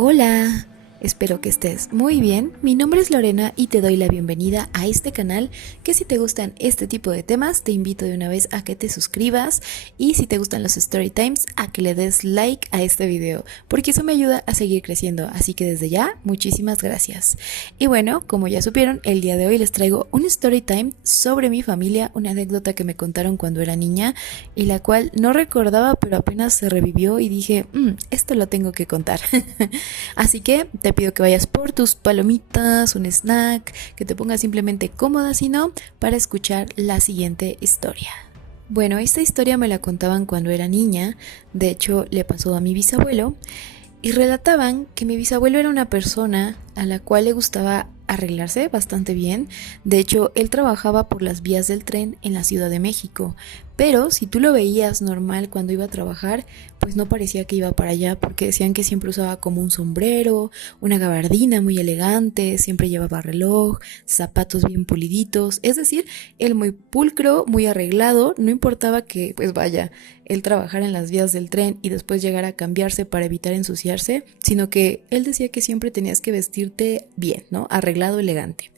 Hola, espero que estés muy bien. Mi nombre es Lorena y te doy la bienvenida a este canal que si te gustan este tipo de temas te invito de una vez a que te suscribas y si te gustan los story times a que le des like a este video porque eso me ayuda a seguir creciendo, así que desde ya muchísimas gracias. Y bueno, como ya supieron, el día de hoy les traigo un story time sobre mi familia, una anécdota que me contaron cuando era niña y la cual no recordaba pero apenas se revivió y dije, esto lo tengo que contar. Así que te pido que vayas por tus palomitas, un snack, que te pongas simplemente cómoda, si no, para escuchar la siguiente historia. Bueno, esta historia me la contaban cuando era niña, de hecho le pasó a mi bisabuelo, y relataban que mi bisabuelo era una persona a la cual le gustaba arreglarse bastante bien. De hecho, él trabajaba por las vías del tren en la Ciudad de México, pero si tú lo veías normal cuando iba a trabajar, pues no parecía que iba para allá, porque decían que siempre usaba como un sombrero, una gabardina muy elegante, siempre llevaba reloj, zapatos bien puliditos, es decir, él muy pulcro, muy arreglado, no importaba que, pues vaya, él trabajara en las vías del tren y después llegara a cambiarse para evitar ensuciarse, sino que él decía que siempre tenías que vestirte bien, ¿no? Arreglado, elegante.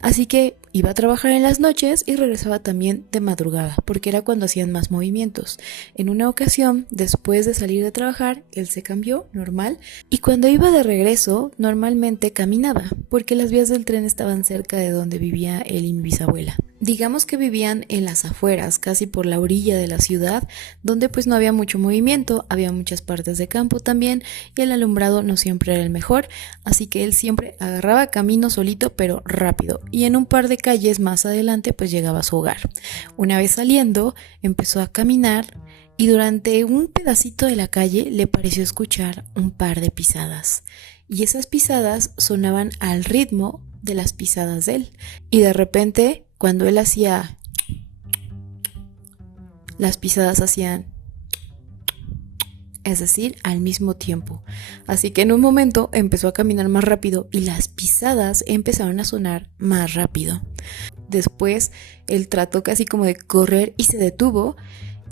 Así que iba a trabajar en las noches y regresaba también de madrugada, porque era cuando hacían más movimientos. En una ocasión, después de salir de trabajar, él se cambió, normal, y cuando iba de regreso, normalmente caminaba, porque las vías del tren estaban cerca de donde vivía él y mi bisabuela. Digamos que vivían en las afueras, casi por la orilla de la ciudad, donde pues no había mucho movimiento, había muchas partes de campo también, y el alumbrado no siempre era el mejor, así que él siempre agarraba camino solito, pero rápido, y en un par de calles más adelante pues llegaba a su hogar. Una vez saliendo, empezó a caminar, y durante un pedacito de la calle le pareció escuchar un par de pisadas, y esas pisadas sonaban al ritmo de las pisadas de él, y de repente, cuando él hacía, las pisadas hacían, es decir, al mismo tiempo. Así que en un momento empezó a caminar más rápido y las pisadas empezaron a sonar más rápido. Después él trató casi como de correr y se detuvo,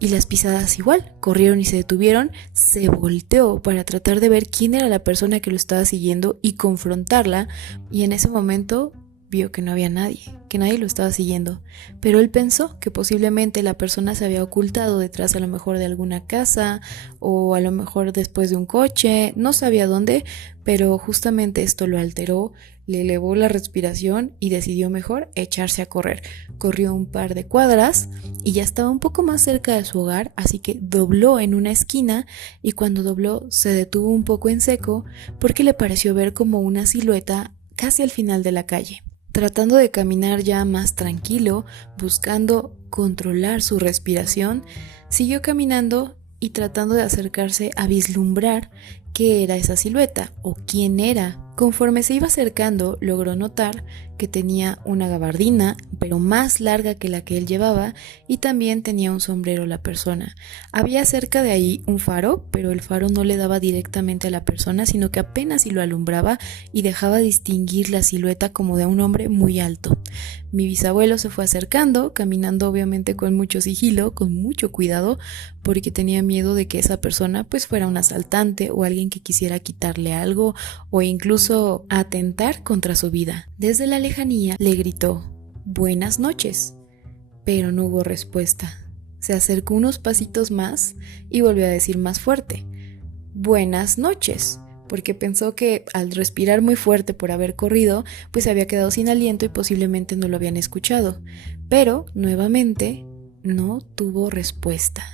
y las pisadas igual, corrieron y se detuvieron. Se volteó para tratar de ver quién era la persona que lo estaba siguiendo y confrontarla, y en ese momento vio que no había nadie, que nadie lo estaba siguiendo, pero él pensó que posiblemente la persona se había ocultado detrás a lo mejor de alguna casa o a lo mejor después de un coche, no sabía dónde, pero justamente esto lo alteró, le elevó la respiración y decidió mejor echarse a correr. Corrió un par de cuadras y ya estaba un poco más cerca de su hogar, así que dobló en una esquina y cuando dobló se detuvo un poco en seco porque le pareció ver como una silueta casi al final de la calle. Tratando de caminar ya más tranquilo, buscando controlar su respiración, siguió caminando y tratando de acercarse a vislumbrar qué era esa silueta o quién era. Conforme se iba acercando, logró notar que tenía una gabardina, pero más larga que la que él llevaba, y también tenía un sombrero la persona. Había cerca de ahí un faro, pero el faro no le daba directamente a la persona, sino que apenas si lo alumbraba y dejaba distinguir la silueta como de un hombre muy alto. Mi bisabuelo se fue acercando, caminando obviamente con mucho sigilo, con mucho cuidado, porque tenía miedo de que esa persona pues fuera un asaltante o alguien que quisiera quitarle algo o incluso atentar contra su vida. Desde la lejanía le gritó: "Buenas noches", pero no hubo respuesta. Se acercó unos pasitos más y volvió a decir más fuerte: "Buenas noches", porque pensó que al respirar muy fuerte por haber corrido, pues se había quedado sin aliento y posiblemente no lo habían escuchado. Pero, nuevamente, no tuvo respuesta.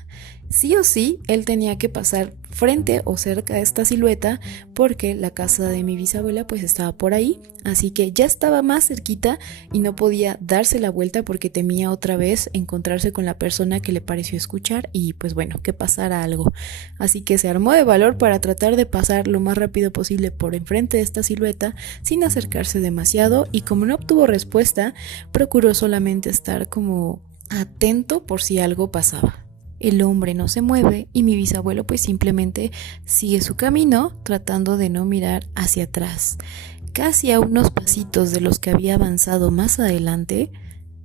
Sí o sí, él tenía que pasar frente o cerca de esta silueta porque la casa de mi bisabuela pues estaba por ahí, así que ya estaba más cerquita y no podía darse la vuelta porque temía otra vez encontrarse con la persona que le pareció escuchar y pues bueno, que pasara algo. Así que se armó de valor para tratar de pasar lo más rápido posible por enfrente de esta silueta sin acercarse demasiado, y como no obtuvo respuesta, procuró solamente estar como atento por si algo pasaba. El hombre no se mueve y mi bisabuelo pues simplemente sigue su camino tratando de no mirar hacia atrás. Casi a unos pasitos de los que había avanzado más adelante,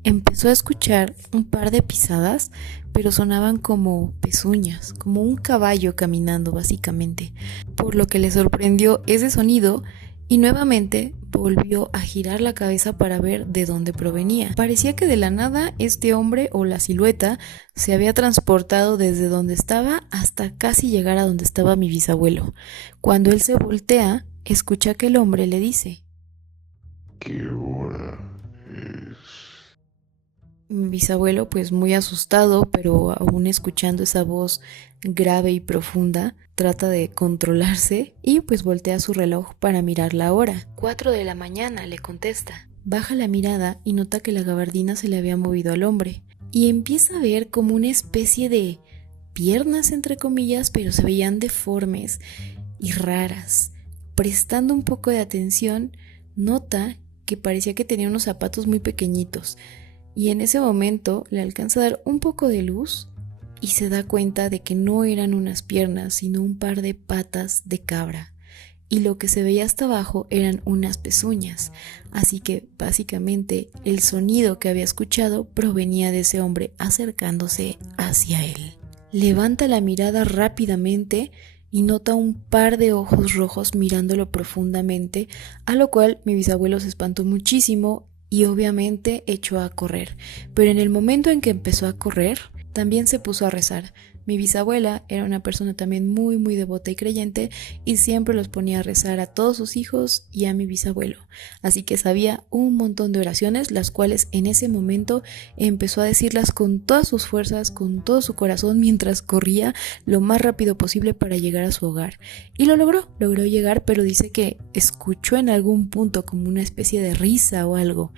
empezó a escuchar un par de pisadas, pero sonaban como pezuñas, como un caballo caminando básicamente, por lo que le sorprendió ese sonido y nuevamente volvió a girar la cabeza para ver de dónde provenía. Parecía que de la nada este hombre o la silueta se había transportado desde donde estaba hasta casi llegar a donde estaba mi bisabuelo. Cuando él se voltea, escucha que el hombre le dice: ¿Qué hora es? Mi bisabuelo, pues muy asustado, pero aún escuchando esa voz grave y profunda, trata de controlarse y pues voltea su reloj para mirar la hora. 4 de la mañana, le contesta. Baja la mirada y nota que la gabardina se le había movido al hombre y empieza a ver como una especie de piernas, entre comillas, pero se veían deformes y raras. Prestando un poco de atención, nota que parecía que tenía unos zapatos muy pequeñitos. Y en ese momento le alcanza a dar un poco de luz y se da cuenta de que no eran unas piernas, sino un par de patas de cabra. Y lo que se veía hasta abajo eran unas pezuñas. Así que básicamente el sonido que había escuchado provenía de ese hombre acercándose hacia él. Levanta la mirada rápidamente y nota un par de ojos rojos mirándolo profundamente, a lo cual mi bisabuelo se espantó muchísimo y obviamente echó a correr. Pero en el momento en que empezó a correr, también se puso a rezar. Mi bisabuela era una persona también muy muy devota y creyente y siempre los ponía a rezar a todos sus hijos y a mi bisabuelo. Así que sabía un montón de oraciones, las cuales en ese momento empezó a decirlas con todas sus fuerzas, con todo su corazón, mientras corría lo más rápido posible para llegar a su hogar. Y lo logró llegar, pero dice que escuchó en algún punto como una especie de risa o algo.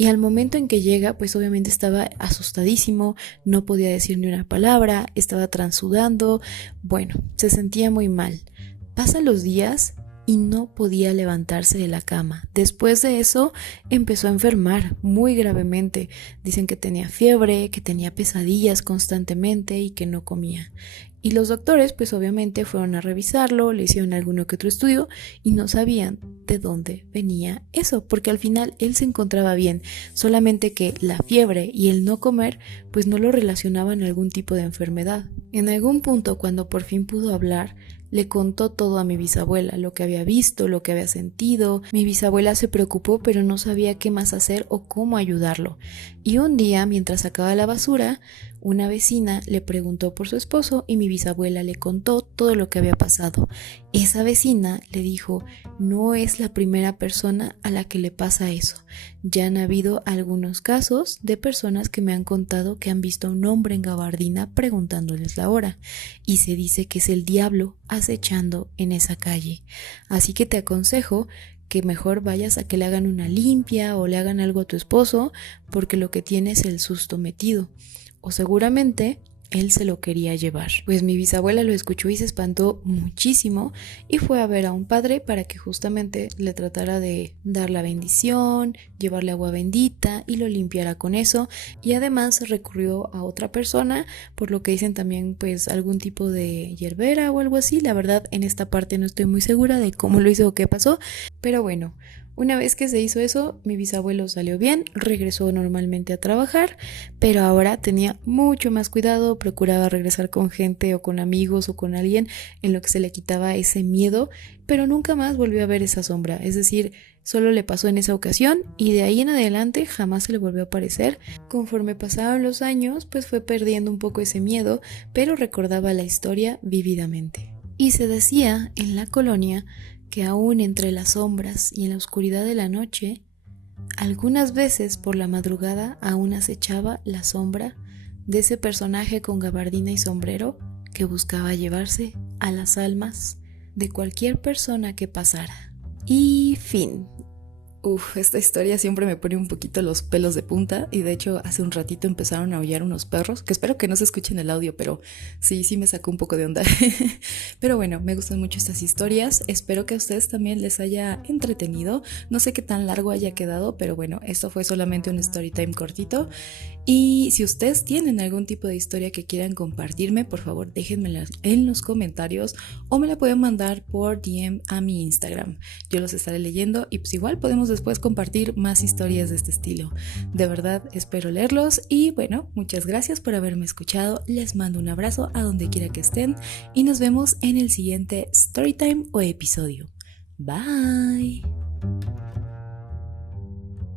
Y al momento en que llega, pues obviamente estaba asustadísimo, no podía decir ni una palabra, estaba transudando, bueno, se sentía muy mal. Pasan los días y no podía levantarse de la cama. Después de eso empezó a enfermar muy gravemente. Dicen que tenía fiebre, que tenía pesadillas constantemente y que no comía. Y los doctores pues obviamente fueron a revisarlo, le hicieron alguno que otro estudio y no sabían de dónde venía eso, porque al final él se encontraba bien, solamente que la fiebre y el no comer pues no lo relacionaban a algún tipo de enfermedad. En algún punto, cuando por fin pudo hablar, le contó todo a mi bisabuela, lo que había visto, lo que había sentido. Mi bisabuela se preocupó, pero no sabía qué más hacer o cómo ayudarlo. Y un día, mientras sacaba la basura, una vecina le preguntó por su esposo y mi bisabuela le contó todo lo que había pasado. Esa vecina le dijo: no es la primera persona a la que le pasa eso. Ya han habido algunos casos de personas que me han contado que han visto a un hombre en gabardina preguntándoles la hora, y se dice que es el diablo acechando en esa calle. Así que te aconsejo que mejor vayas a que le hagan una limpia o le hagan algo a tu esposo, porque lo que tiene es el susto metido. O seguramente él se lo quería llevar. Pues mi bisabuela lo escuchó y se espantó muchísimo y fue a ver a un padre para que justamente le tratara de dar la bendición, llevarle agua bendita y lo limpiara con eso, y además recurrió a otra persona, por lo que dicen también pues algún tipo de hierbera o algo así. La verdad, en esta parte no estoy muy segura de cómo lo hizo o qué pasó, pero bueno, una vez que se hizo eso, mi bisabuelo salió bien, regresó normalmente a trabajar, pero ahora tenía mucho más cuidado, procuraba regresar con gente o con amigos o con alguien en lo que se le quitaba ese miedo, pero nunca más volvió a ver esa sombra. Es decir, solo le pasó en esa ocasión y de ahí en adelante jamás se le volvió a aparecer. Conforme pasaron los años, pues fue perdiendo un poco ese miedo, pero recordaba la historia vívidamente. Y se decía en la colonia que aún entre las sombras y en la oscuridad de la noche, algunas veces por la madrugada aún acechaba la sombra de ese personaje con gabardina y sombrero que buscaba llevarse a las almas de cualquier persona que pasara. Y fin. Esta historia siempre me pone un poquito los pelos de punta, y de hecho hace un ratito empezaron a aullar unos perros, que espero que no se escuchen el audio, pero sí me sacó un poco de onda. Pero bueno, me gustan mucho estas historias, espero que a ustedes también les haya entretenido. No sé qué tan largo haya quedado, pero bueno, esto fue solamente un story time cortito. Y si ustedes tienen algún tipo de historia que quieran compartirme, por favor déjenmela en los comentarios o me la pueden mandar por DM a mi Instagram. Yo los estaré leyendo y pues igual podemos después compartir más historias de este estilo. De verdad espero leerlos y bueno, muchas gracias por haberme escuchado. Les mando un abrazo a donde quiera que estén y nos vemos en el siguiente Storytime o episodio. Bye.